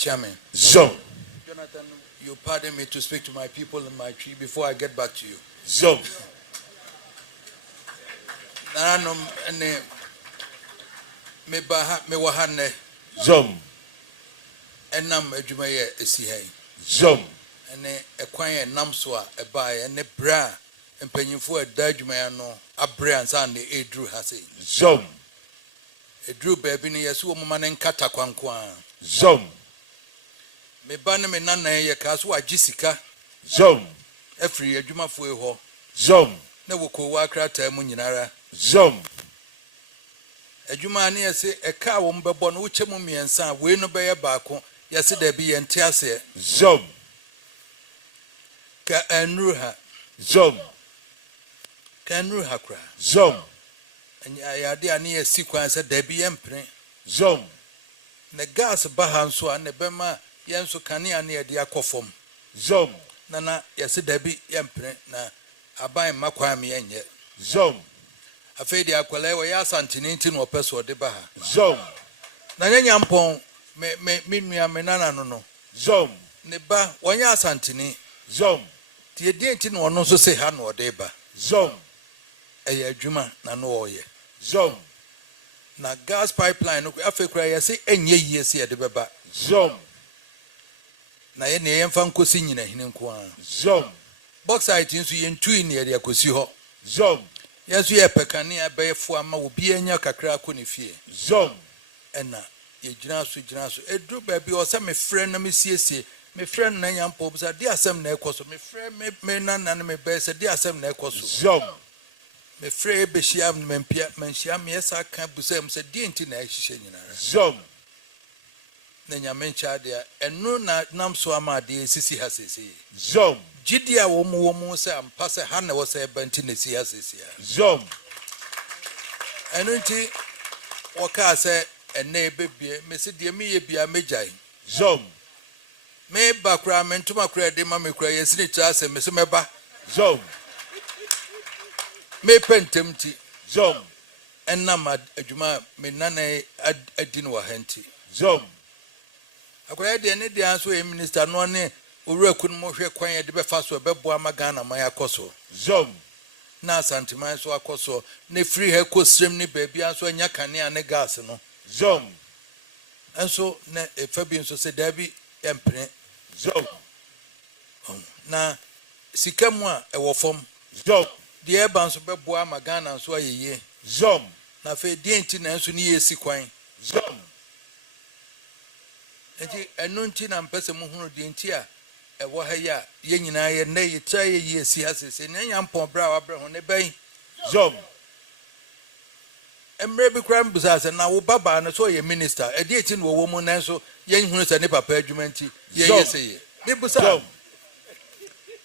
Chairman. Zoom. Jonathan, you pardon me to speak to my people in my tree before I get back to you. Zoom. Naranum ene me wahane. Zoom. Enam adwumaye esi hai. Zoom. Ene ekwan enam so a ebae ene bra empanyimfo eda adwumaya no abre ansa na edru ha sei. Zoom. Edru baabi ne yeso wo mama ne nkata kwankwa. Zoom. Me ba ne me nana ye ka so agisika. Zoom. Efri adwumafo e ho. Zoom. Na woko wa krata mu nyinara. Zoom. Adwuma ne yese eka wo mbebo no wuche mu miensa we no beye baako yese da bi ye nte ase. Zoom. Ka anru ha. Zoom. Ka anru ha kra. Zoom. Anya yade ane yesi kwan se da bi ye mpre. Zoom. Ne gas ba ha nso ane bema yenso kane ane yade akofom. Zoom. Na yese da bi ye mpre na aban makwa me yenye. Zoom. Afedi akwala we ya santini nti no opeso de ba ha. Zoom. Na nyanya mpon me nua me nana no. Zoom. Ne ba wonya santini. Zoom. Tie die nti no no so se ha no de ba. Zoom. Eye adwuma na no oye. Zoom. Na gas pipeline no afekura yese enye yie se de beba. Zoom. Na ye ne yemfa nkosi nyina hine nko a. Zoom. Bauxite nso ye ntui ne ye akosi ho. Zoom. Yeso ye pekane abeyefo ama obi anya kakra ko ne fie. Zoom. Ena ye gyina so edru ba bi o se me frɛ na me siesie me frɛ na nya mpo busa de asɛm na ekoso me frɛ me na na me be se de asɛm na ekoso. Zoom. Me frɛ be hia me mpia me hia me yesa ka busa me se de nti na ehihye nyinara. Zoom. Na nya me ncha de enu na nam so ama de sisi ha sisi. Zoom. Gidia wo mu se ampa se ha na wo se banti na si ha sisi. Zoom. Enu nti wo ka se and nay baby, Missy dear me be a majai. Zom. Me background and to my credit, mammy cry, yes, it has a Miss Meba. Zom. Me pentemti. Zom. And Namad, a Juma, me nane a dinner henti. Zom. I cried the any answer, Minister None, who couldn't more quiet the befast or bebo magana, my acoso. Zom. Na santiman so akoso ne free hair ko stream ni baby anso anya kane ane gas no Zom. enso na efa bi nso se dabi empene Zom. na sika mu a ewo fom Zom. de eba nso bebo ama Ghana nso ayeye Zom. na fe de enti na nso ni yesi kwan Zom. enti enu enti na mpese mu hunu de enti a ewo ha ya ye nyina ye na ye tra ye yesi asese na nya mpon bra wa bra ho ne ban Zom. emre bi kram busase na wo baba na so ye minister e de enti no wo mu na nso ye hunu se ne papa adwumanti ye yesi ye bi busa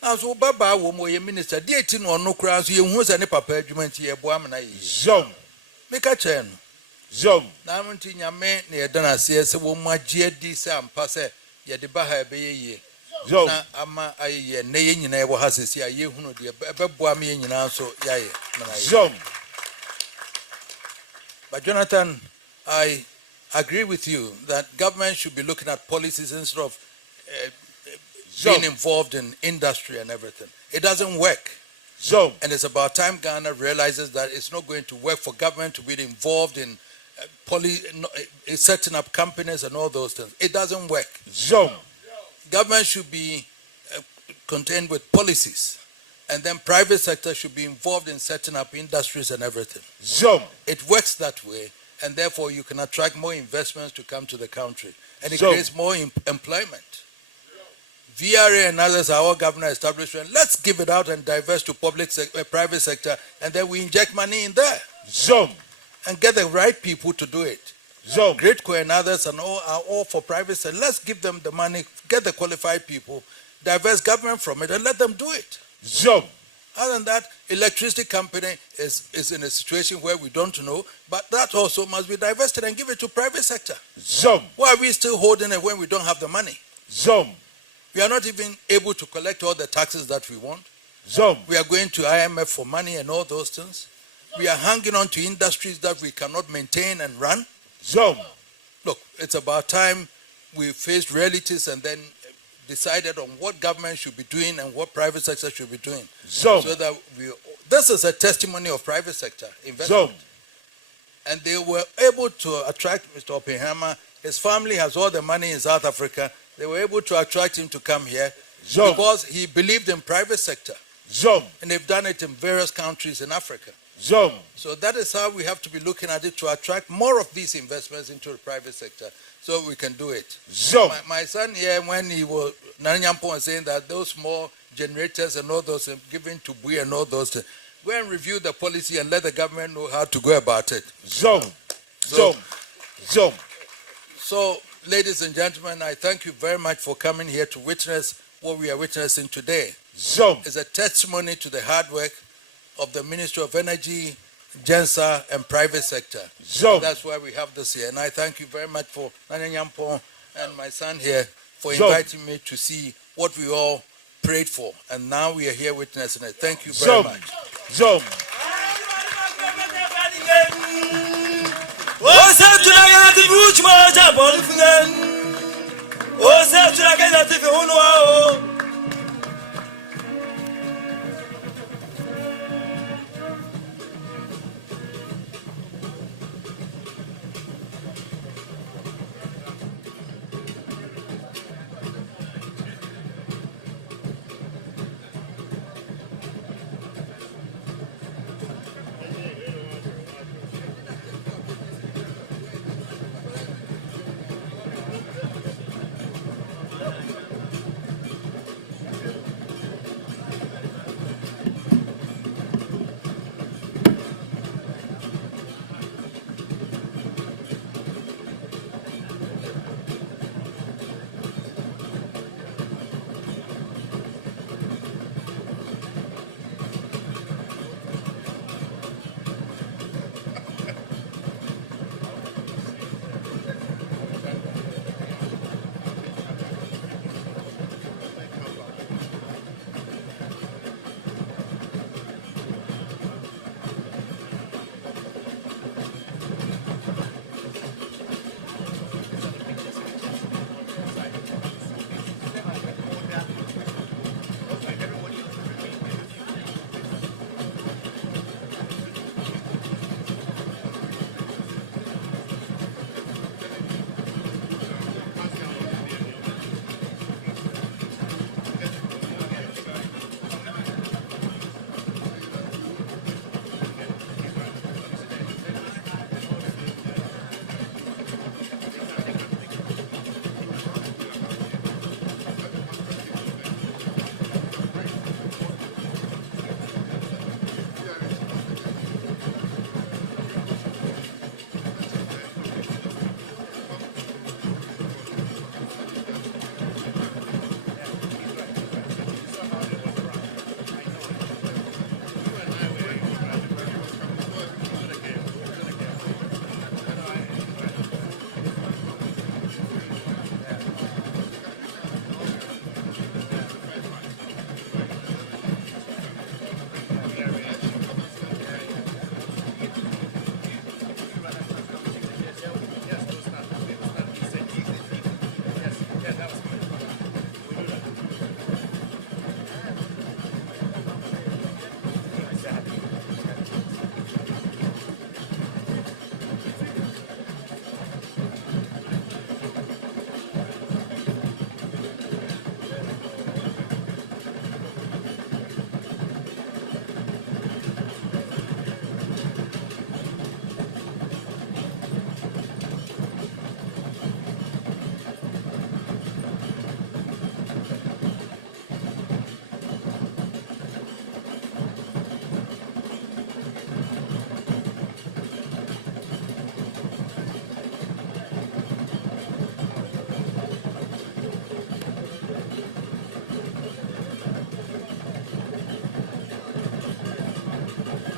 na so baba wo mu ye minister de enti no no kra so ye hunu se ne papa adwumanti ye bo amna ye Zom. me ka che no Zom. na munti nyame na ye dana se se wo mu agye di se ampa se ye de ba ha be ye Zom. na ama aye na ye nyina ye bo ha sesi a ye hunu de bebo am ye nyina so ya ye na ye Zom. But Jonathan, I agree with you that government should be looking at policies instead of being involved in industry and everything. It doesn't work. Zom. And it's about time Ghana realizes that it's not going to work for government to be involved in setting up companies and all those things. It doesn't work. Zom. Government should be contained with policies. And then private sector should be involved in setting up industries and everything. Zom. It works that way, and therefore you can attract more investments to come to the country, and it So, creates more employment. VRA and others are all government establishment. Let's give it out and divest to private sector, and then we inject money in there Zom. and get the right people to do it. Zom. GridCo and others are all for private sector. Let's give them the money, get the qualified people, divest government from it, and let them do it. Zom. Other than that, electricity company is in a situation where we don't know, but that also must be divested and give it to private sector. Zom. Why are we still holding it when we don't have the money? Zom. We are not even able to collect all the taxes that we want. Zom. We are going to IMF for money and all those things. We are hanging on to industries that we cannot maintain and run. Zom. Look, it's about time we faced realities and then decided on what government should be doing and what private sector should be doing. Zom. So that this is a testimony of private sector investment. Zom. And they were able to attract Mr. Oppenheimer. His family has all the money in South Africa. They were able to attract him to come here Zom. because he believed in private sector. Zom. And they've done it in various countries in Africa. Zom. So that is how we have to be looking at it to attract more of these investments into the private sector so we can do it. Zom. My son here, when he was, Nanyampo was saying that those small generators and all those given to Bui and all those things, go and review the policy and let the government know how to go about it. Zom. Zom. Zom. So, ladies and gentlemen, I thank you very much for coming here to witness what we are witnessing today. Zom. It's a testimony to the hard work of the Ministry of Energy, Gensa, and private sector. Zom. That's why we have this here. And I thank you very much for Nanyampo and my son here for Zom. inviting me to see what we all prayed for. And now we are here witnessing it. Thank you very much. Zom. Oh,